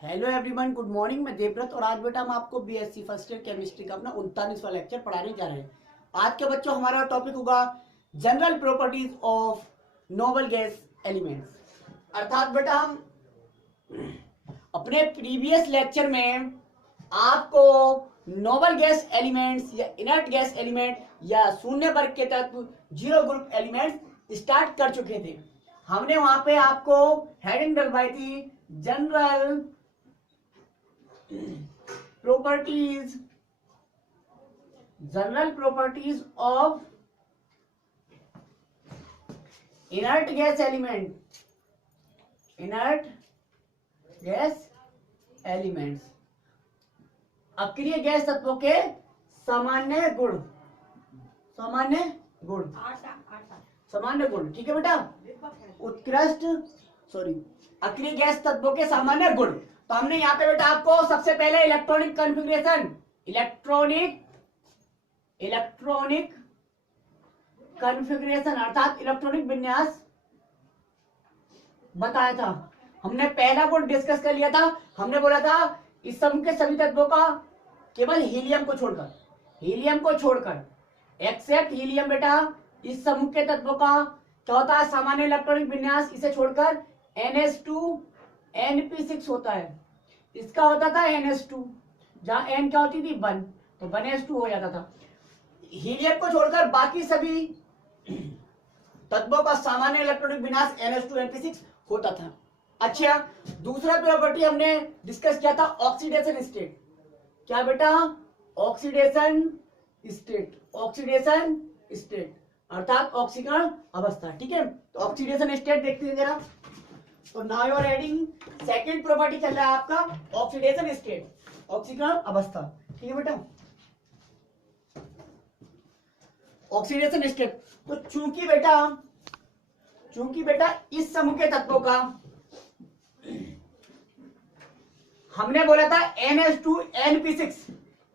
Hello everyone, good morning. मैं देवव्रत और आज बेटा हम आपको बीएससी फर्स्ट ईयर केमिस्ट्री का अपना 39वां लेक्चर पढ़ाने जा रहे हैं। आज के बच्चों हमारा टॉपिक होगा general properties of noble gas elements. अर्थात बेटा हम अपने प्रीवियस लेक्चर में आपको नोबल गैस एलिमेंट्स या इनर्ट गैस एलिमेंट या शून्य वर्ग के तत्व जीरो ग्रुप एलिमेंट्स स्टार्ट कर चुके थे। हमने वहां पे आपको हेडिंग डलवाई थी general properties general properties of inert gas elements अक्रिय गैस तत्वों के सामान्य गुण। ठीक है बेटा। उत्कृष्ट अक्रिय गैस तत्वों के सामान्य गुण। तो हमने यहाँ पे बेटा आपको सबसे पहले इलेक्ट्रॉनिक कॉन्फ़िगरेशन अर्थात इलेक्ट्रॉनिक विन्यास बताया था। हमने पहला गुण डिस्कस कर लिया था। हमने बोला था इस समूह के सभी तत्वों का केवल हीलियम को छोड़कर एक्सेप्ट हीलियम बेटा इस समूह के तत्वों का क्या होता है सामान्य इलेक्ट्रॉनिक विन्यास, इसे छोड़कर NH2 NP6 होता है। इसका होता था NH2 जहां N क्या होती थी 1, तो 1S2 हो जाता था। हीलियम को छोड़कर बाकी सभी तत्वों का सामान्य इलेक्ट्रॉनिक विन्यास NH2 NP6 होता था। अच्छा, दूसरा प्रॉपर्टी हमने डिस्कस किया था ऑक्सीडेशन स्टेट। क्या बेटा? ऑक्सीडेशन स्टेट अर्थात ऑक्सीकरण अवस्था। ठीक है, तो ऑक्सीडेशन स्टेट देखते हैं जरा। तो now you are reading second property चल रहा है आपका ऑक्सीडेशन स्टेट, ऑक्सीकरण अवस्था। ठीक है बेटा, ऑक्सीडेशन स्टेट। तो चूंकि बेटा इस समूह के तत्वों का हमने बोला था NH2 NP6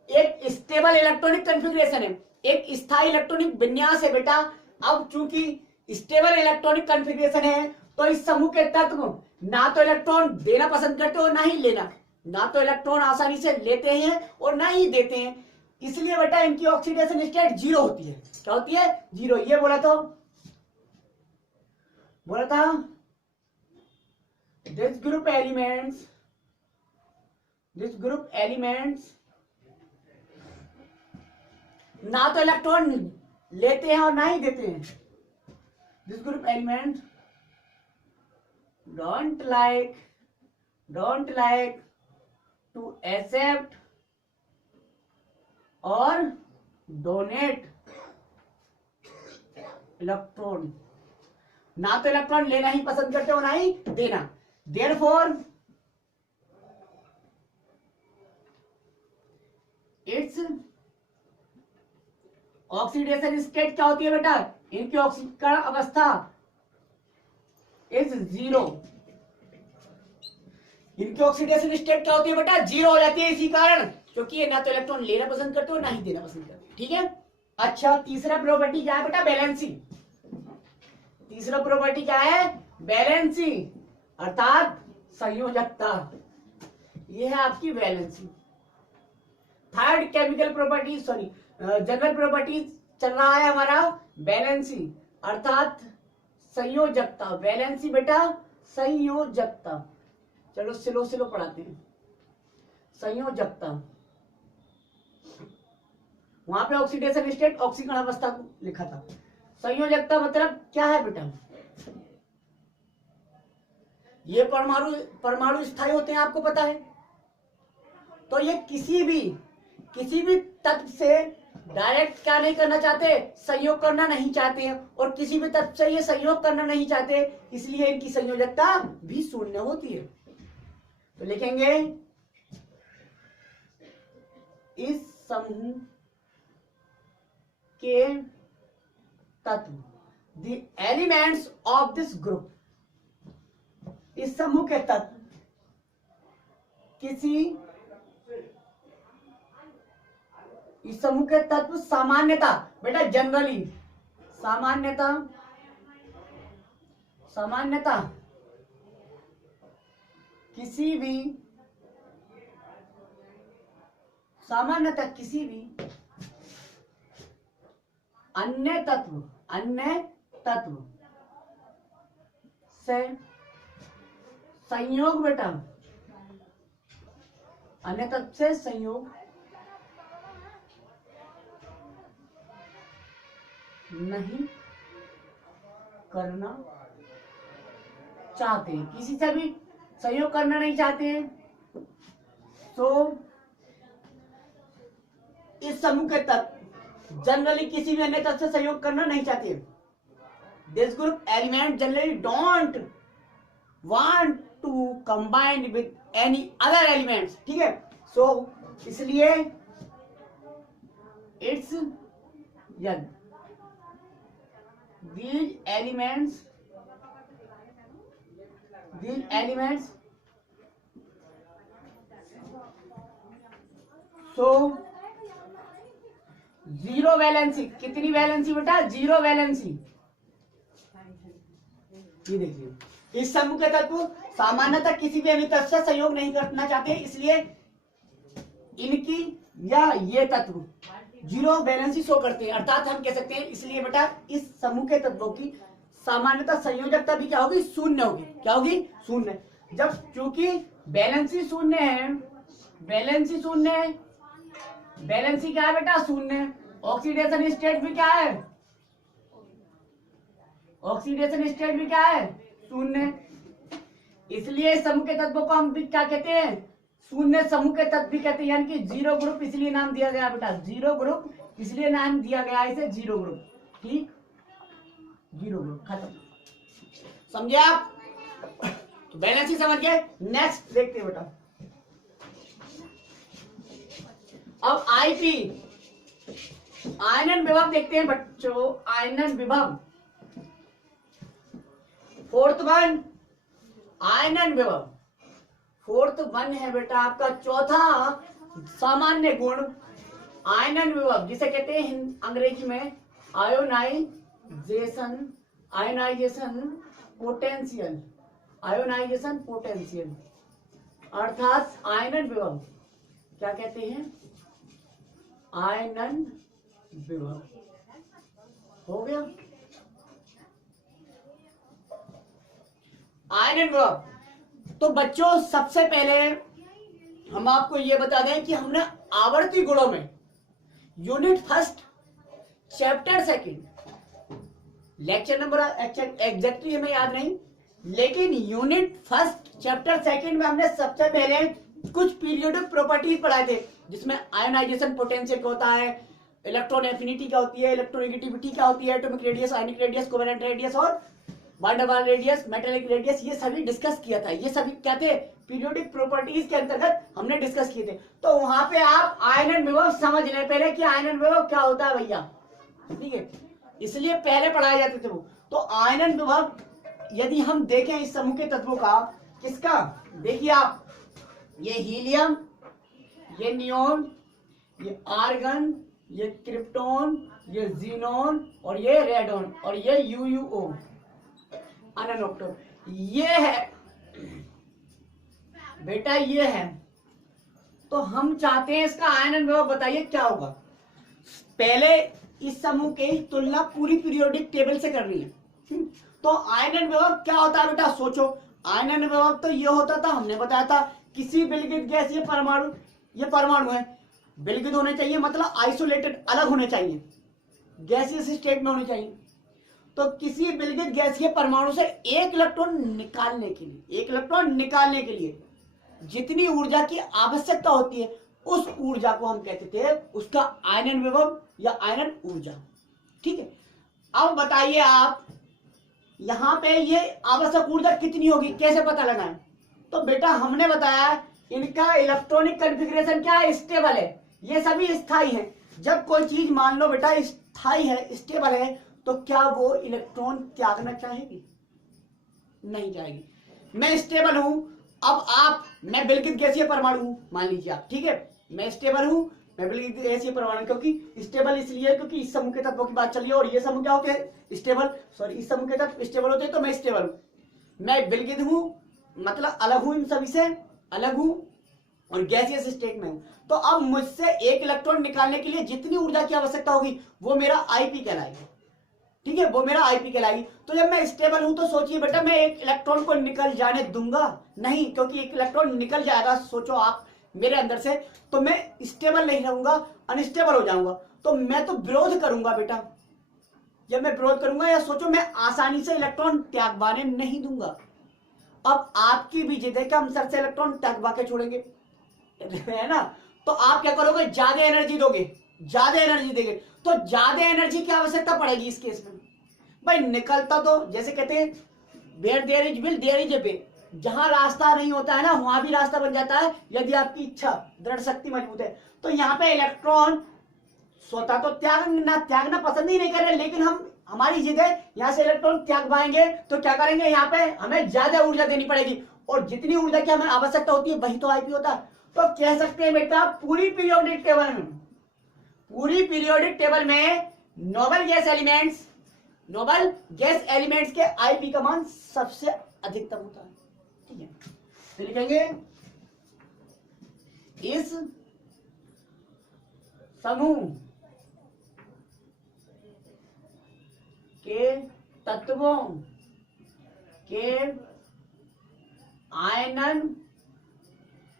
एक स्टेबल इलेक्ट्रॉनिक कॉन्फ़िगरेशन है, एक स्थायी इलेक्ट्रॉनिक विन्यास है बेटा। अब चूंकि स्टेबल इलेक्ट्रॉनिक कॉन्फ़िगरेशन है तो इस समूह के तत्व ना तो इलेक्ट्रॉन देना पसंद करते हो ना ही लेना, ना तो इलेक्ट्रॉन आसानी से लेते हैं और ना ही देते हैं। इसलिए बेटा इनकी ऑक्सीडेशन स्टेट जीरो होती है। क्या होती है? जीरो। ये बोला था दिस ग्रुप एलिमेंट्स ना तो इलेक्ट्रॉन लेते हैं और ना ही देते हैं। This group element don't like to accept or donate electron, ना तो इलेक्ट्रॉन लेना ही पसंद करते हो ना ही देना। therefore इट्स ऑक्सीडेशन स्टेट क्या होती है बेटा? इनकी ऑक्सीकरण अवस्था इज जीरो। इनकी ऑक्सीडेशन स्टेट क्या होती है बेटा? जीरो हो जाती है। इसी कारण क्योंकि ये ना तो इलेक्ट्रॉन लेना पसंद करते हो ना ही देना पसंद करते हो। ठीक है। अच्छा, तीसरा प्रॉपर्टी क्या है बेटा? बैलेंसी। तीसरा प्रॉपर्टी क्या है? बैलेंसी अर्थात संयोजकता। ये है आपकी valency. Third chemical property general property चल रहा है हमारा बैलेंसी अर्थात संयोजकता। बैलेंसी बेटा संयोजकता। चलो स्लो पढ़ाते हैं। संयोजकता, वहां पे ऑक्सीडेशन स्टेट ऑक्सीकरण अवस्था को लिखा था। संयोजकता मतलब क्या है बेटा? ये परमाणु स्थायी होते हैं, आपको पता है। तो ये किसी भी तत्व से डायरेक्ट क्या नहीं करना चाहते? संयोग करना नहीं चाहते हैं। और किसी भी तत्व से ये संयोग करना नहीं चाहते, इसलिए इनकी संयोजकता भी शून्य होती है। तो लिखेंगे इस समूह के तत्व, the elements of this group, इस समूह के तत्व इस समूह के तत्व सामान्यता बेटा जनरली सामान्यता किसी भी सामान्यतः किसी भी अन्य तत्व से संयोग बेटा, अन्य तत्व से संयोग नहीं करना चाहते हैं, किसी से भी सहयोग करना नहीं चाहते हैं, तो इस समूह के तत्व जनरली किसी भी अन्य तत्व से सहयोग करना नहीं चाहते। This group element generally don't want to combine with any other elements, ठीक है। सो इसलिए इट्स यद these elements so zero valency, कितनी वैलेंसी बेटा, जीरो वैलेंसी। ये देखिए इस समूह के तत्व सामान्यतः किसी भी अन्य तत्व से सहयोग नहीं करना चाहते, इसलिए इनकी या ये तत्व जीरो बैलेंसी शो करते हैं, अर्थात हम कह सकते हैं इसलिए बेटा इस समूह के तत्वों की सामान्यतः संयोजकता भी क्या होगी, शून्य होगी। क्या होगी, शून्य। जब चूंकि बैलेंसी शून्य है, बैलेंसी शून्य है, बैलेंसी क्या है बेटा, शून्य। ऑक्सीडेशन स्टेट भी क्या है, ऑक्सीडेशन स्टेट भी क्या है, शून्य। इसलिए समूह के तत्वों को हम भी क्या कहते हैं, शून्य समूह के तत्व भी कहते हैं, यानी कि जीरो ग्रुप इसलिए नाम दिया गया बेटा, जीरो ग्रुप इसलिए नाम दिया गया इसे जीरो ग्रुप, ठीक, जीरो ग्रुप, खत्म। समझे आप, तो बैलेंसी समझ गए। नेक्स्ट देखते हैं बेटा, अब आईपी आयनन विभव देखते हैं बच्चों, आयनन विभव, फोर्थ वन आयनन विभव, फोर्थ वन है बेटा आपका चौथा सामान्य गुण आयनन विभव, जिसे कहते हैं अंग्रेजी में ionisation, ionisation potential, ionisation potential, अर्थात आयनन विभव। क्या कहते हैं, आयनन विभव। हो गया आयनन विभव। तो बच्चों सबसे पहले हम आपको यह बता दें कि हमने आवर्ती गुणों में unit first chapter second lecture number exactly हमें याद नहीं, लेकिन यूनिट फर्स्ट चैप्टर सेकंड में हमने सबसे पहले कुछ पीरियोडिक प्रॉपर्टीज पढ़ाए थे, जिसमें आयोनाइजेशन पोटेंशियल क्या होता है, इलेक्ट्रॉन एफिनिटी क्या होती है, इलेक्ट्रोनेगेटिविटी क्या होती है, atomic radius, ionic radius, covalent radius और van der Waals radius, metallic radius, ये सभी डिस्कस किया था। ये सभी क्या थे, पीरियोडिक प्रॉपर्टीज के अंतर्गत हमने डिस्कस किए थे। तो वहां पे आप आयनन विभव समझ लें पहले कि आयनन विभव क्या होता है भैया, ठीक है, इसलिए पहले पढ़ाए जाते थे वो। तो आयनन विभव यदि हम देखें इस समूह के तत्वों का, किसका, देखिए आप, ये हीलियम, ये नियोन, ये आर्गन, ये क्रिप्टोन, ये जीनोन और ये रेडोन और ये यूयूओ अनोक्टोन, ये है बेटा, ये है। तो हम चाहते हैं इसका आयनन विभव बताइए क्या होगा। पहले इस समूह की तुलना पूरी पीरियोडिक टेबल से करनी है। तो आयनन विभव क्या होता है बेटा, सोचो। आयनन विभव तो ये होता था, हमने बताया था, किसी विलगित गैस, ये परमाणु, ये परमाणु है, विलगित होने चाहिए, मतलब आइसोलेटेड, अलग होने चाहिए, गैसियस स्टेट में होने चाहिए। तो किसी विलगित गैसीय परमाणु से एक इलेक्ट्रॉन निकालने के लिए, एक इलेक्ट्रॉन निकालने के लिए जितनी ऊर्जा की आवश्यकता होती है, उस ऊर्जा को हम कहते थे उसका आयनन विभव या आयनन ऊर्जा, ठीक है। अब बताइए आप, यहां पे ये आवश्यक ऊर्जा कितनी होगी, कैसे पता लगाएं। तो बेटा हमने बताया इनका इलेक्ट्रॉनिक कॉन्फ़िगरेशन क्या है, स्टेबल है, ये सभी स्थायी है। जब कोई चीज मान लो बेटा स्थायी है, स्टेबल है, तो क्या वो इलेक्ट्रॉन त्यागना चाहेगी, नहीं चाहेगी। मैं स्टेबल हूं, अब आप, मैं विलगित गैसीय परमाणु हूं मान लीजिए आप, ठीक है, मैं स्टेबल हूं, मैं विलगित गैसीय परमाणु, क्योंकि स्टेबल इसलिए क्योंकि इस समूह के तत्वों की बात चल रही है और ये समूह क्या होते हैं, स्टेबल, सॉरी, इस समूह के तत्व स्टेबल होते हैं, तो मैं स्टेबल हूं, मैं विलगित हूं, मतलब अलग हूं, इन सभी से अलग हूं, और गैसियस स्टेट में हूं, तो अब मुझसे एक इलेक्ट्रॉन निकालने के लिए जितनी ऊर्जा की आवश्यकता होगी वो मेरा आईपी कहलाएगा। ठीक है, वो मेरा आईपी कहलाएगी। तो जब मैं स्टेबल हूं तो सोचिए बेटा, मैं एक इलेक्ट्रॉन को निकल जाने दूंगा नहीं, क्योंकि एक इलेक्ट्रॉन निकल जाएगा सोचो आप मेरे अंदर से, तो मैं स्टेबल नहीं रहूंगा, अनस्टेबल हो जाऊंगा, तो मैं तो विरोध करूंगा बेटा। जब मैं विरोध करूंगा, या सोचो मैं आसानी से इलेक्ट्रॉन त्यागवाने नहीं दूंगा। अब आपकी भी जिद है कि हम सर से इलेक्ट्रॉन त्यागवा के छोड़ेंगे, है ना, तो आप क्या करोगे, ज्यादा एनर्जी दोगे, ज्यादा एनर्जी देंगे, तो ज्यादा एनर्जी की आवश्यकता पड़ेगी इस केस में। भाई निकलता तो जैसे कहते हैं where there is will there is a way, जहां रास्ता नहीं होता है ना वहां भी रास्ता बन जाता है, यदि आपकी इच्छा दृढ़ शक्ति मजबूत है। तो यहाँ पे इलेक्ट्रॉन स्वतः तो त्यागना पसंद ही नहीं कर रहे, लेकिन हमारी जिद है यहाँ से इलेक्ट्रॉन त्याग पाएंगे, तो क्या करेंगे, यहाँ पे हमें ज्यादा ऊर्जा देनी पड़ेगी, और जितनी ऊर्जा की हमें आवश्यकता होती है वही तो आईपी होता है। तो कह सकते हैं बेटा पूरी पीरियोडिक टेबल में नोबल गैस एलिमेंट्स के आईपी का मान सबसे अधिकतम होता है। ठीक है, तो लिखेंगे इस समूह के तत्वों के आयनन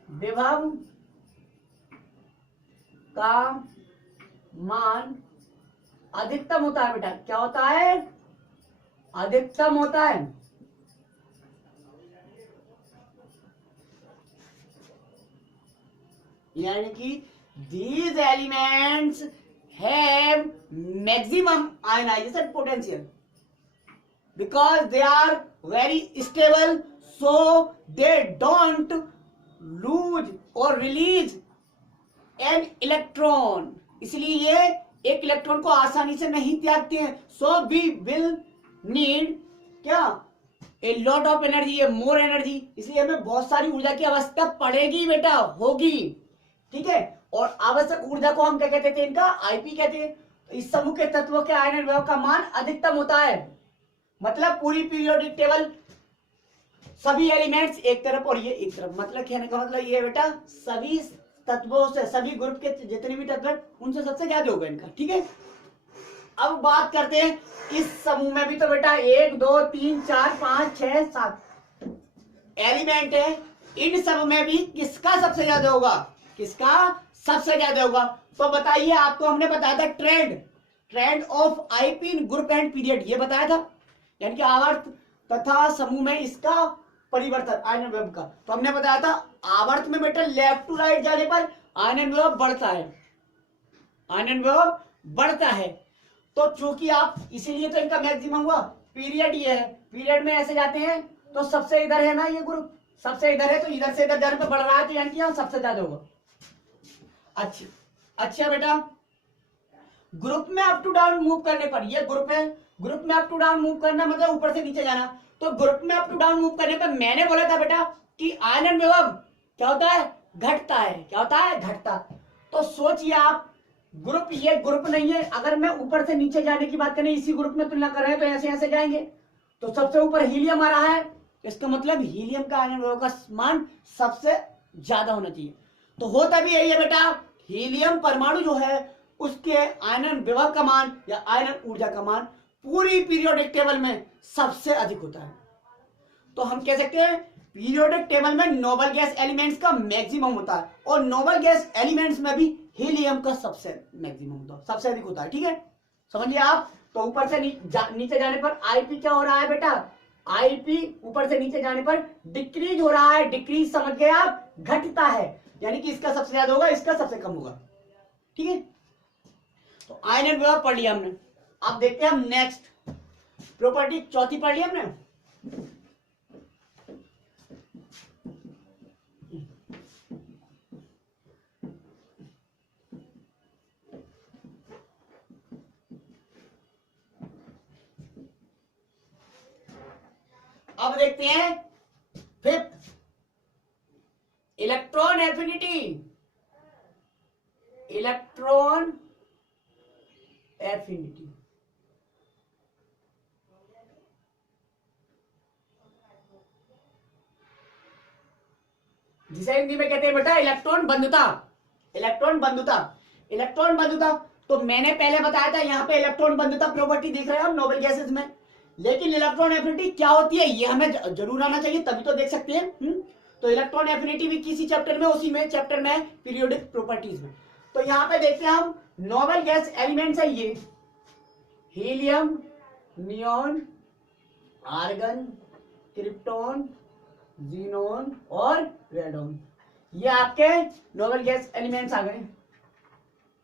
विभव का मान अधिकतम होता है। बेटा क्या होता है, अधिकतम होता है। यानी कि these elements have maximum ionization potential because they are very stable, so they don't lose or release an electron, इसलिए ये एक इलेक्ट्रॉन को आसानी से नहीं त्यागते हैं। सो वी विल नीड क्या, a lot of energy, A more energy, इसलिए हमें बहुत सारी ऊर्जा की आवश्यकता पड़ेगी बेटा, होगी। ठीक है, और आवश्यक ऊर्जा को हम क्या कहते थे, इनका आईपी कहते हैं। तो इस समूह के तत्वों के आयनन विभव का मान अधिकतम होता है, मतलब पूरी पीरियोडिक टेबल सभी एलिमेंट्स एक तरफ और ये एक तरफ, मतलब कहने का मतलब ये है बेटा सभी तत्वों से, सभी ग्रुप के जितने भी तत्व उनसे सबसे ज्यादा होगा इनका। ठीक है, अब बात करते हैं इस समूह में भी तो बेटा 1 2 3 4 5 6 7 एलिमेंट है, इन सब में भी किसका सबसे ज्यादा होगा, किसका सबसे ज्यादा होगा। तो बताइए, आपको हमने बताया था trend of IP in group and period, ये बताया था, यानी कि आवर्त तथा समूह में इसका परिवर्तन आयनन विभव का। तो हमने बताया था आवर्त में बेटा लेफ्ट टू राइट जाने पर आयनन विभव बढ़ता है, आयनन विभव बढ़ता है। तो चूंकि आप इसीलिए तो इनका मैक्सिमम हुआ, पीरियड ये है, पीरियड में ऐसे जाते हैं तो सबसे इधर है ना, ये ग्रुप सबसे इधर है, तो इधर से इधर जाने पर बढ़ रहा है, तो यानी कि सबसे ज्यादा होगा। अच्छा बेटा, ग्रुप में अप टू डाउन मूव करने पर, ये ग्रुप है, ग्रुप में अप टू डाउन मूव करना मतलब ऊपर से नीचे जाना, तो ग्रुप में अप टू डाउन मूव करने पर मैंने बोला था बेटा कि आयनन विभव क्या होता है, घटता है। क्या होता है, घटता। तो सोचिए आप, ग्रुप ये ग्रुप नहीं है, अगर मैं ऊपर से नीचे जाने की बात करें, इसी ग्रुप में तुलना कर रहे हैं, तो ऐसे ऐसे जाएंगे, तो सबसे ऊपर हीलियम आ रहा है, इसका मतलब हीलियम का आयनन विभव का मान सबसे ज्यादा होना चाहिए। तो होता भी यही है बेटा, हीलियम परमाणु जो है उसके आयनन विभव का मान या आयनन ऊर्जा का मान पूरी पीरियोडिक टेबल में सबसे अधिक होता है। तो हम कह सकते हैं पीरियोडिक टेबल में नोबल गैस एलिमेंट्स का मैक्सिमम होता है, और नोबल गैस एलिमेंट्स में भी हीलियम का सबसे मैक्सिमम होता है, सबसे अधिक होता है। ठीक है, समझिए आप। तो ऊपर से नीचे जाने पर आईपी क्या हो रहा है बेटा, आईपी ऊपर से नीचे जाने पर डिक्रीज हो रहा है, डिक्रीज समझ गए आप, घटता है, यानी कि इसका सबसे ज्यादा होगा, इसका सबसे कम होगा। ठीक है, तो आयनन विभव पढ़ लिया हमने। अब देखते हैं हम नेक्स्ट प्रॉपर्टी, चौथी पढ़ लिया हमने। अब देखते हैं fifth, electron affinity. Electron affinity जिसे हिंदी में कहते हैं बेटा इलेक्ट्रॉन बंधुता। इलेक्ट्रॉन बंधुता, इलेक्ट्रॉन बंधुता। तो मैंने पहले बताया था यहाँ पे इलेक्ट्रॉन बंधुता प्रॉपर्टी देख रहे हैं हम नोबेल गैसेस में, लेकिन इलेक्ट्रॉन एफिनिटी क्या होती है ये हमें जरूर आना चाहिए, तभी तो देख सकते हैं। तो इलेक्ट्रॉन एफिनिटी भी किसी चैप्टर में, उसी में चैप्टर में पीरियोडिक प्रॉपर्टीज में। तो यहाँ पे देखते हैं हम नोबेल गैस एलिमेंट्स है ये helium, neon, argon, krypton, xenon और रेडॉन। ये आपके नोबेल गैस एलिमेंट्स आ गए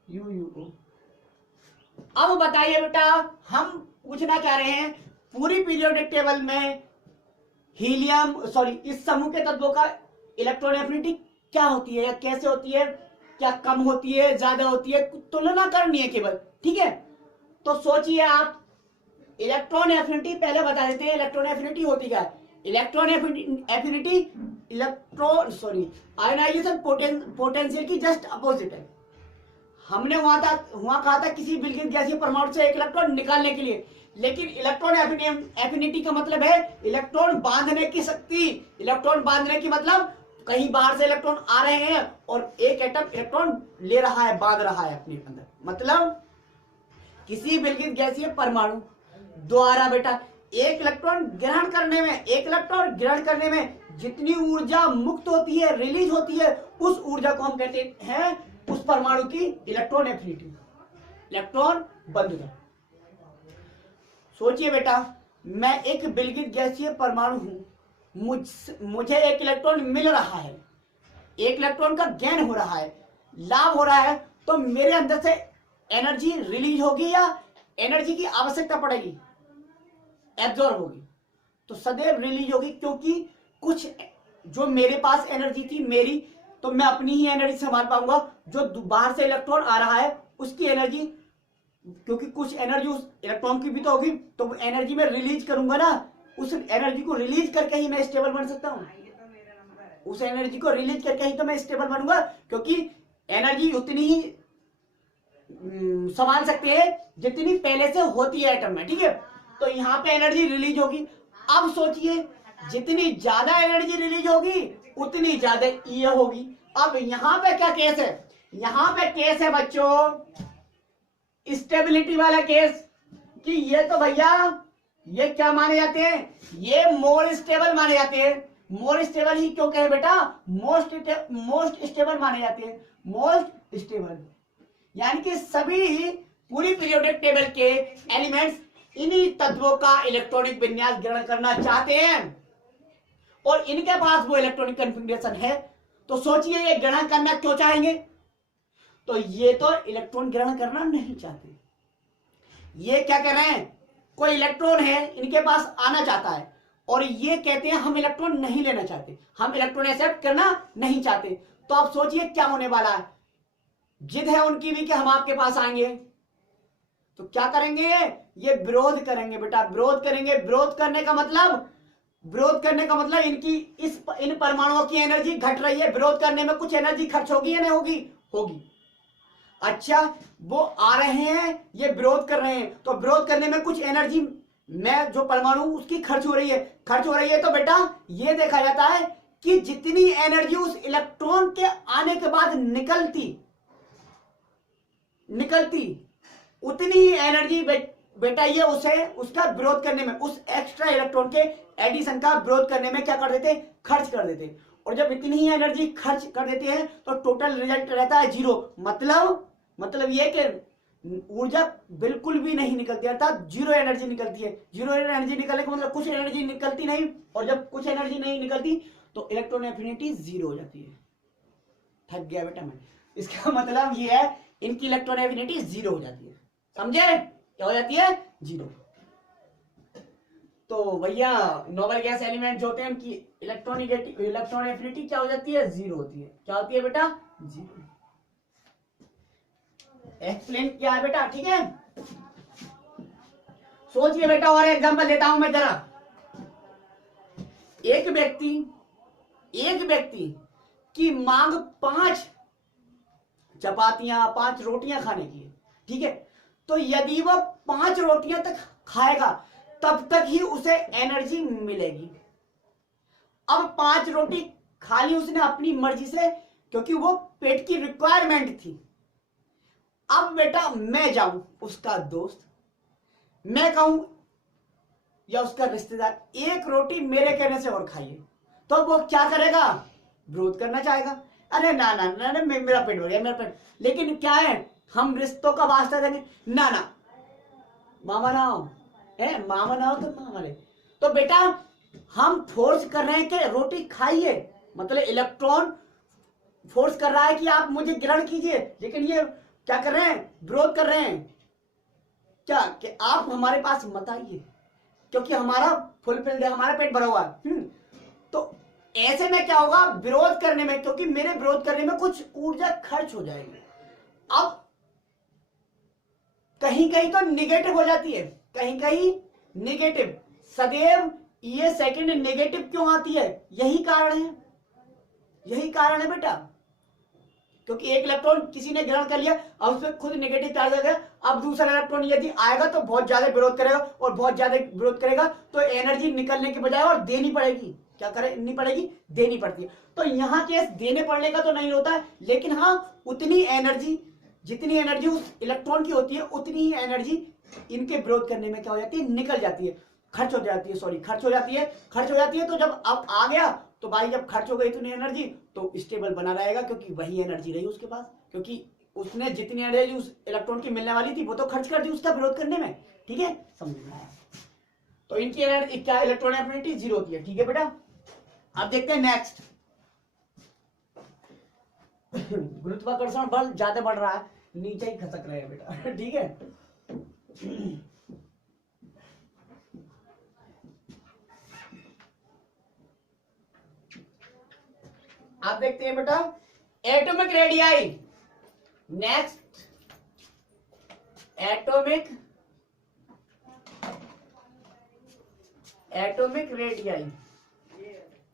UuO। अब बताइए बेटा, हम पूछना चाह रहे हैं पूरी पीरियोडिक टेबल में हीलियम इस समूह के तत्वों का इलेक्ट्रॉन एफिनिटी क्या होती है या कैसे होती है, क्या कम होती है, ज्यादा होती है, तुलना करनी है केवल, ठीक है। तो सोचिए आप, इलेक्ट्रॉन एफिनिटी पहले बता देते हैं इलेक्ट्रॉन एफिनिटी होती क्या है। इलेक्ट्रॉन एफिनिटी आयोनाइजेशन पोटेंशियल की जस्ट अपोजिट है। हमने वहां कहा था किसी विलगित गैसीय परमाणु से एक इलेक्ट्रॉन निकालने के लिए, लेकिन इलेक्ट्रॉन एफिनिटी का मतलब है इलेक्ट्रॉन बांधने की शक्ति। इलेक्ट्रॉन बांधने की मतलब कहीं बाहर से इलेक्ट्रॉन आ रहे हैं और एक एटम इलेक्ट्रॉन ले रहा है, बांध रहा है अपने अंदर। मतलब किसी विलगित गैसीय परमाणु द्वारा बेटा एक इलेक्ट्रॉन ग्रहण करने में जितनी ऊर्जा मुक्त होती है, रिलीज होती है, उस ऊर्जा को हम कहते हैं उस परमाणु की इलेक्ट्रॉन एफिनिटी, इलेक्ट्रॉन बंधुता। सोचिए बेटा, मैं एक विलगित गैसीय परमाणु हूं, मुझे एक इलेक्ट्रॉन मिल रहा है, एक इलेक्ट्रॉन का गेन हो रहा है, लाभ हो रहा है, तो मेरे अंदर से एनर्जी रिलीज होगी या एनर्जी की आवश्यकता पड़ेगी, एब्जॉर्ब होगी? तो सदैव रिलीज होगी, क्योंकि कुछ जो मेरे पास एनर्जी थी मेरी, तो मैं अपनी ही एनर्जी संभाल पाऊंगा। जो बाहर से इलेक्ट्रॉन आ रहा है उसकी एनर्जी, क्योंकि कुछ एनर्जी उस इलेक्ट्रॉन की भी तो होगी, तो एनर्जी में रिलीज करूंगा ना, उस एनर्जी को रिलीज करके ही मैं स्टेबल बन सकता हूं। उस एनर्जी को रिलीज करके ही तो मैं स्टेबल बनूंगा, क्योंकि एनर्जी उतनी ही संभाल सकते हैं जितनी पहले से होती है एटम में, ठीक है। तो यहाँ पे एनर्जी रिलीज होगी। अब सोचिए, जितनी ज्यादा एनर्जी रिलीज होगी उतनी ज्यादा ये होगी। अब यहाँ पे क्या केस है? यहाँ पे केस है बच्चों स्टेबिलिटी वाला केस, कि ये तो भैया ये क्या माने जाते हैं, ये मोर स्टेबल माने जाते हैं। मोर स्टेबल ही क्यों कहे बेटा? मोस्ट स्टेबल माने जाते हैं, मोस्ट स्टेबल। यानी कि सभी पूरी पीरियोडिक टेबल के एलिमेंट्स इन्हीं तत्वों का इलेक्ट्रॉनिक विन्यास ग्रहण करना चाहते हैं और इनके पास वो इलेक्ट्रॉनिक कॉन्फ़िगरेशन है। तो सोचिए ये ग्रहण करना क्यों चाहेंगे? तो ये तो इलेक्ट्रॉन ग्रहण करना नहीं चाहते। ये क्या कर रहे हैं, कोई इलेक्ट्रॉन है इनके पास आना चाहता है और ये कहते हैं हम इलेक्ट्रॉन नहीं लेना चाहते, हम इलेक्ट्रॉन एक्सेप्ट करना नहीं चाहते। तो आप सोचिए क्या होने वाला है। जिद है उनकी भी कि हम आपके पास आएंगे, तो क्या करेंगे, ये विरोध करेंगे बेटा, विरोध करेंगे। विरोध करने का मतलब इनकी इन परमाणुओं की एनर्जी घट रही है। विरोध करने में कुछ एनर्जी खर्च होगी या नहीं होगी? होगी। अच्छा, वो आ रहे हैं, ये विरोध कर रहे हैं, तो विरोध करने में कुछ एनर्जी में जो परमाणु उसकी खर्च हो रही है। तो बेटा ये देखा जाता है कि जितनी एनर्जी उस इलेक्ट्रॉन के आने के बाद निकलती उतनी ही एनर्जी बेटा ये उसका विरोध करने में, उस एक्स्ट्रा इलेक्ट्रॉन के एडिशन का विरोध करने में क्या कर देते, खर्च कर देते। और जब इतनी ही एनर्जी खर्च कर देते हैं तो टोटल रिजल्ट रहता है 0। मतलब ये कि ऊर्जा बिल्कुल भी नहीं निकलती, अर्थात 0 एनर्जी निकलती है। 0 एनर्जी निकलने का मतलब कुछ एनर्जी निकलती नहीं, और जब कुछ एनर्जी नहीं निकलती तो इलेक्ट्रॉन एफिनिटी 0 हो जाती है। थक गया बेटा मैं। इसका मतलब ये है इनकी इलेक्ट्रॉन एफिनिटी 0 हो जाती है। समझे? क्या हो जाती है? 0। तो भैया नोबेल गैस एलिमेंट जो होते हैं उनकी इलेक्ट्रॉन एफिनिटी क्या हो जाती है? 0 होती है। क्या होती है बेटा? 0। एक्सप्लेन किया है बेटा, ठीक है। सोचिए बेटा, और एग्जांपल देता हूं मैं जरा। एक व्यक्ति की मांग 5 चपातियां, 5 रोटियां खाने की है, ठीक है। तो यदि वह 5 रोटियां तक खाएगा तब तक ही उसे एनर्जी मिलेगी। अब 5 रोटी खाली उसने अपनी मर्जी से, क्योंकि वो पेट की रिक्वायरमेंट थी। अब बेटा मैं जाऊं उसका दोस्त, मैं कहूं या उसका रिश्तेदार एक रोटी मेरे कहने से और खाइए, तो वो क्या करेगा? विरोध करना चाहेगा। अरे ना ना ना, ना मेरा पेट भर गया, मेरा पेट। लेकिन क्या है, हम रिश्तों का वास्ता देंगे, ना ना मामा ना हो, है मामा ना हो तो मामा ले। तो बेटा हम फोर्स कर रहे हैं कि रोटी खाइए, मतलब इलेक्ट्रॉन फोर्स कर रहा है कि आप मुझे ग्रहण कीजिए, लेकिन ये क्या कर रहे हैं? विरोध कर रहे हैं क्या, कि आप हमारे पास मत आइए, क्योंकि हमारा फुलफिल्ड है, हमारा पेट भरा हुआ है। तो ऐसे में क्या होगा? विरोध करने में, क्योंकि मेरे विरोध करने में कुछ ऊर्जा खर्च हो जाएगी। अब कहीं कहीं तो निगेटिव हो जाती है, कहीं कहीं निगेटिव। सदैव ये सेकंड नेगेटिव क्यों आती है? यही कारण है, यही कारण है बेटा, क्योंकि एक इलेक्ट्रॉन किसी ने ग्रहण कर लिया, अब उसमें खुद नेगेटिव चार्ज आ गया। अब दूसरा इलेक्ट्रॉन यदि आएगा तो बहुत ज्यादा विरोध करेगा, और बहुत ज्यादा विरोध करेगा तो एनर्जी निकलने के बजाय और देनी पड़ेगी। क्या करनी पड़ेगी? देनी पड़ती है। तो यहाँ केस देने पड़ने का तो नहीं होता है, लेकिन हाँ उतनी एनर्जी, जितनी एनर्जी उस इलेक्ट्रॉन की होती है, उतनी ही एनर्जी इनके विरोध करने में क्या हो जाती है? निकल जाती है, खर्च हो जाती है, सॉरी खर्च हो जाती है, खर्च हो जाती है। तो जब अब आ गया तो भाई जब खर्च हो गई इतनी एनर्जी, तो स्टेबल बना रहेगा, क्योंकि वही एनर्जी रही उसके पास, क्योंकि उसने जितनी एनर्जी उस इलेक्ट्रॉन की मिलने वाली थी वो तो खर्च कर दी उसका विरोध करने में। ठीक है, समझ में आया? तो इनकी एनर्जी क्या, इलेक्ट्रॉन एफिनिटी 0 होती है। ठीक है बेटा, अब देखते हैं नेक्स्ट। गुरुत्वाकर्षण बल ज्यादा बढ़ रहा है, नीचे ही खसक रहे हैं बेटा। ठीक है, आप देखते हैं बेटा atomic radii. Next atomic radii,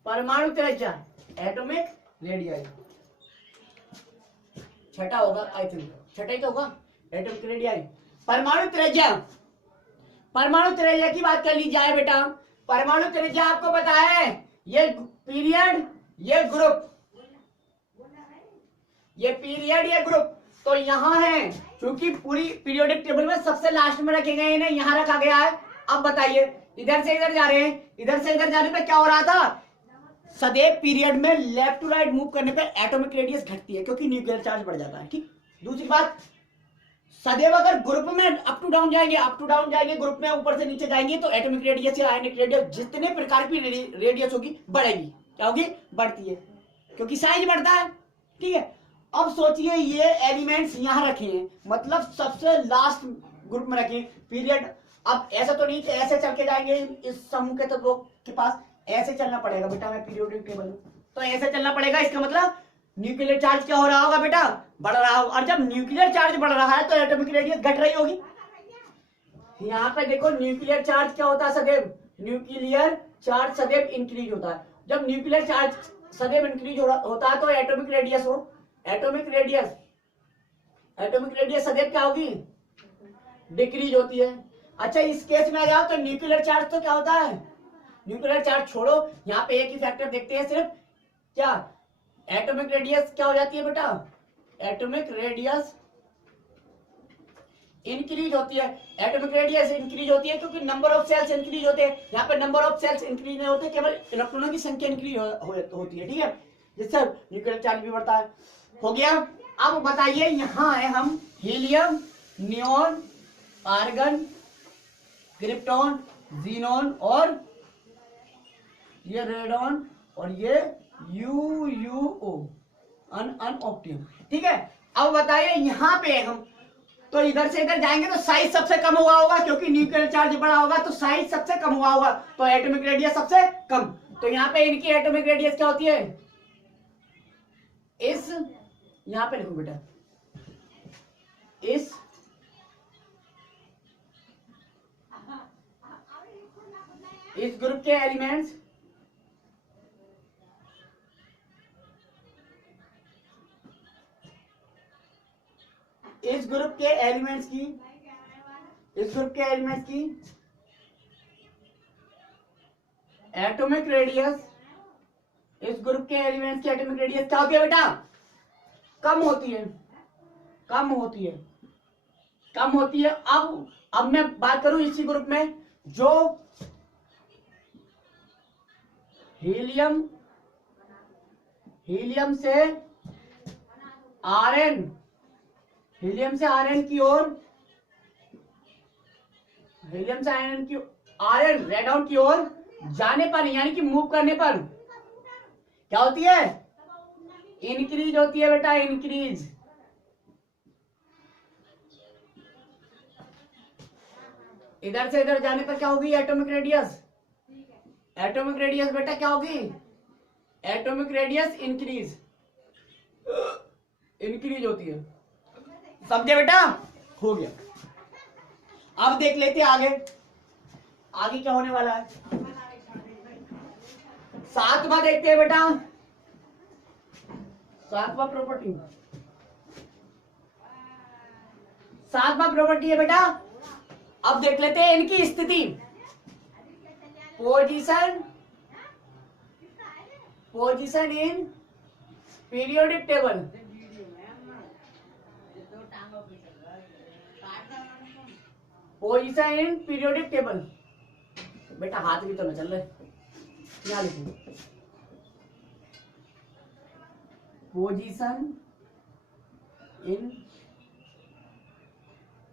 परमाणु त्रिज्या, एटॉमिक रेडियाई। छठा होगा आई थिंक, छठा ही तो होगा एटॉमिक रेडियाई। परमाणु त्रिज्या, परमाणु त्रिज्या की बात कर ली जाए बेटा। परमाणु त्रिज्या आपको पता है, ये पीरियड, ये ग्रुप, ये पीरियड, ये ग्रुप। तो यहां है, क्योंकि पूरी पीरियोडिक टेबल में सबसे लास्ट में रखे गए हैं, यहां रखा गया है। अब बताइए, इधर से इधर जा रहे हैं, इधर से इधर जाने पे क्या हो रहा था? सदैव पीरियड में लेफ्ट टू राइट मूव करने पे एटॉमिक रेडियस घटती है, क्योंकि न्यूक्लियर चार्ज बढ़ जाता है। ठीक, दूसरी बात, सदैव अगर ग्रुप में अप टू डाउन जाएंगे, अप टू डाउन जाएंगे, ग्रुप में ऊपर से नीचे जाएंगे, तो एटॉमिक रेडियस या आयनिक रेडियस जितने प्रकार की रेडियस होगी बढ़ेगी। क्या होगी? बढ़ती है, क्योंकि साइज बढ़ता है। ठीक है, अब सोचिए ये एलिमेंट्स यहां रखे हैं, मतलब सबसे लास्ट ग्रुप में रखे पीरियड। अब ऐसा तो नहीं कि ऐसे चल के जाएंगे इस समूह के तत्वों के पास, ऐसे चलना पड़ेगा बेटा। मैं पीरियोडिक टेबल में तो ऐसे चलना पड़ेगा। इसका मतलब न्यूक्लियर चार्ज क्या हो रहा होगा बेटा? बढ़ रहा होगा। और जब न्यूक्लियर चार्ज बढ़ रहा है तो एटॉमिक रेडियस घट रही होगी। यहाँ पे देखो न्यूक्लियर चार्ज क्या होता है? सदैव न्यूक्लियर चार्ज सदैव इंक्रीज होता है। जब न्यूक्लियर चार्ज सदैव इंक्रीज होता है तो एटॉमिक रेडियस एटॉमिक रेडियस सदैव क्या होगी? डिक्रीज होती है। अच्छा, इस केस में आ जाओ तो न्यूक्लियर चार्ज तो क्या होता है? न्यूक्लियर चार्ज छोड़ो, यहाँ पे एक ही फैक्टर देखते हैं सिर्फ, क्या एटॉमिक रेडियस क्या हो जाती है बेटा? एटॉमिक रेडियस इंक्रीज होती है। एटॉमिक रेडियस इंक्रीज होती है क्योंकि नंबर ऑफ सेल्स इंक्रीज होते हैं। यहाँ पे नंबर ऑफ सेल्स इंक्रीज नहीं होते, केवल इलेक्ट्रॉनों की संख्या इंक्रीज होती है। ठीक है, जिससे न्यूक्लियर चार्ज भी बढ़ता है। हो गया। अब बताइए, यहाँ है हम helium, neon, argon, krypton, xenon और ये रेडॉन और ये यूयूओ अनऑप्टियम। ठीक है, अब बताइए यहाँ पे हम तो इधर से इधर जाएंगे तो साइज सबसे कम हुआ होगा, क्योंकि न्यूक्लियर चार्ज बड़ा होगा तो साइज सबसे कम हुआ होगा, तो एटॉमिक रेडियस सबसे कम। तो यहाँ पे इनकी एटॉमिक रेडियस क्या होती है? इस यहाँ पे लिखो बेटा, इस ग्रुप के एलिमेंट्स इस ग्रुप के एलिमेंट्स की एटॉमिक रेडियस इस ग्रुप के एलिमेंट्स की एटॉमिक रेडियस क्या होती है बेटा? कम होती है, कम होती है, कम होती है। अब मैं बात करूं इसी ग्रुप में जो हीलियम से आरएन, हीलियम से आरएन की ओर, हीलियम से आरएन की आरएन रेडआउट की ओर जाने पर, यानी कि मूव करने पर क्या होती है? इंक्रीज होती है बेटा, इंक्रीज। इधर से इधर जाने पर क्या होगी? एटॉमिक रेडियस, एटॉमिक रेडियस बेटा क्या होगी? एटॉमिक रेडियस इंक्रीज, इंक्रीज होती है। समझे बेटा? हो गया। अब देख लेते हैं आगे, आगे क्या होने वाला है। 7वां देखते हैं बेटा, 7वां प्रॉपर्टी, 7वां प्रॉपर्टी है बेटा। अब देख लेते हैं इनकी स्थिति, position, position in periodic table, position in periodic table. बेटा हाथ भी तो ना चल रहे, क्या लिखूं? पोजीशन इन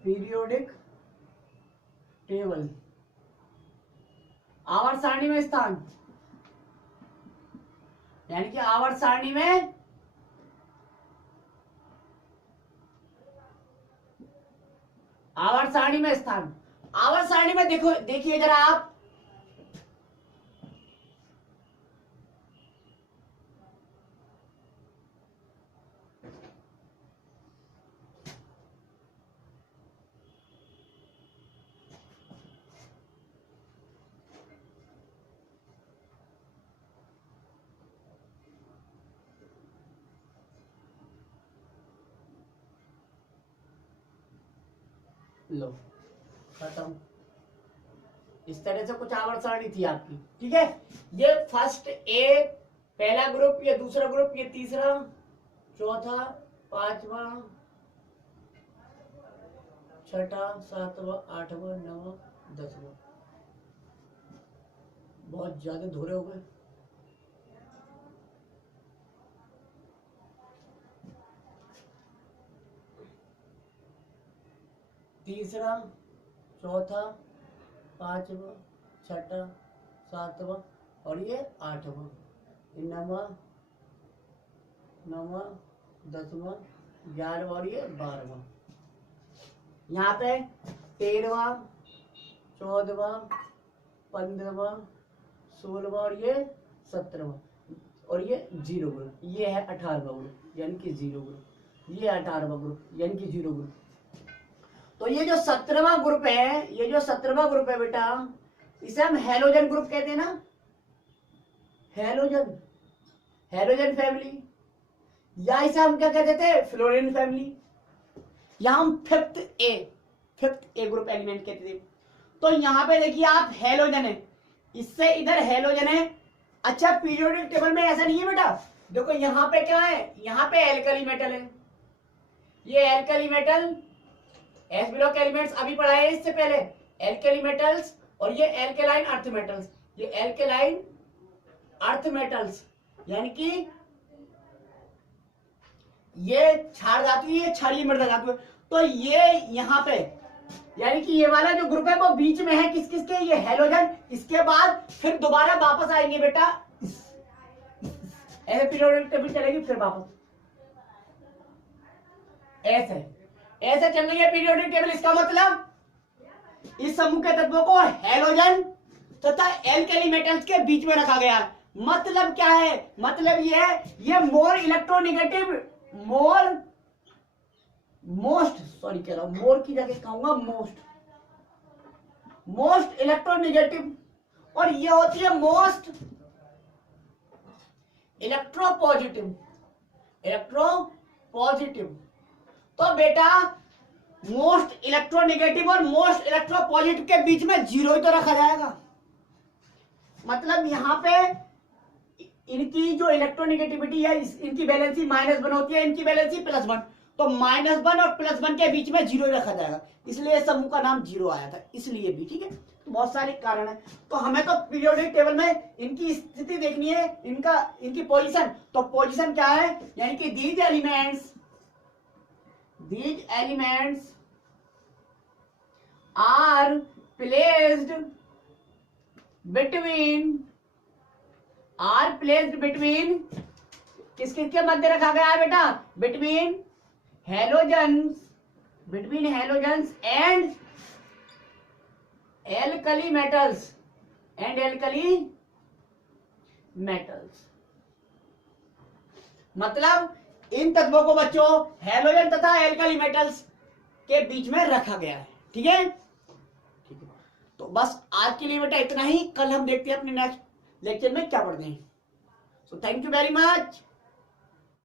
पीरियोडिक टेबल, आवर्त सारणी में स्थान, यानी कि आवर्त सारणी में आवर्त सारणी में स्थान। आवर्त सारणी में देखो, देखिए जरा आप, लो खत्म। इस तरह से कुछ आवर्त सारणी थी आपकी, ठीक है। ये फर्स्ट ए पहला ग्रुप, ये दूसरा ग्रुप, ये तीसरा, चौथा, पांचवा, छठा, सातवां, आठवां, नौवां, 10वां। बहुत ज्यादा धोरे हो गए। तीसरा, चौथा, पांचवा, छठा, सातवां और ये 8वां, 9वां, 10वां, 11वां और ये 12वां। यहाँ पे 13वां, 14वां, 15वां, 16वां और ये 17वां और ये 0 ग्रुप। ये है 18वां ग्रुप यानी कि 0 ग्रुप। ये 18वां ग्रुप यानी कि 0 ग्रुप। तो ये जो 17वां ग्रुप है, ये जो 17वां ग्रुप है बेटा, इसे हम हेलोजन ग्रुप कहते हैं ना, हेलोजन, हेलोजन फैमिली, या इसे हम क्या कहते थे? फ्लोरीन फैमिली, या हम फिफ्थ ए ग्रुप एलिमेंट कहते थे। तो यहाँ पे देखिए आप, हेलोजन है, इससे इधर हेलोजन है। अच्छा, पीरियोडिक टेबल में ऐसा नहीं है बेटा, देखो यहाँ पे क्या है? यहाँ पे एल्कली मेटल है, ये alkali metal, S block elements अभी पढ़ाए इससे पहले, एल्कली मेटल्स, और ये एल्केलाइन अर्थ मेटल्स, ये एल्केलाइन अर्थ मेटल्स, यानी कि ये क्षार धातु, ये क्षारीय मृदा धातु है। तो ये यहाँ पे, यानी कि ये वाला जो ग्रुप है वो बीच में है, किस किस के? ये हेलोजन। इसके बाद फिर दोबारा वापस आएंगे बेटा, ऐसे पीरियोडिक टेबल चलेगी, फिर वापस ऐसे ऐसे चल रही है पीरियोडिक टेबल। इसका मतलब इस समूह के तत्वों को हेलोजन तथा एल्कली मेटल्स के बीच में रखा गया है। मतलब क्या है? मतलब ये है, ये मोर इलेक्ट्रोनेगेटिव, मोस्ट सॉरी कह रहा हूं, मोर की जगह कहूंगा मोस्ट इलेक्ट्रोनेगेटिव, और ये होती है मोस्ट इलेक्ट्रोपॉजिटिव। तो बेटा मोस्ट इलेक्ट्रोनेगेटिव और मोस्ट इलेक्ट्रोपॉजिटिव के बीच में 0 ही तो रखा जाएगा। मतलब यहां पे इनकी जो इलेक्ट्रोनेगेटिविटी है इनकी वैलेंसी -1 होती है, इनकी वैलेंसी +1, तो -1 और +1 के बीच में 0 रखा जाएगा, इसलिए समूह का नाम 0 आया था, इसलिए भी। ठीक है, तो बहुत सारे कारण है। तो हमें तो पीरियोडिक टेबल में इनकी स्थिति देखनी है, इनकी पोजीशन। तो पोजीशन क्या है, यानी कि these elements are placed between किसके मध्य रखा गया है बेटा, between halogens and alkali metals. मतलब इन तत्वों को बच्चों हेलोजन तथा एल्कली मेटल्स के बीच में रखा गया है। ठीक है, तो बस आज के लिए बेटा इतना ही। कल हम देखते हैं अपने नेक्स्ट लेक्चर में क्या पढ़ते हैं। So thank you very much.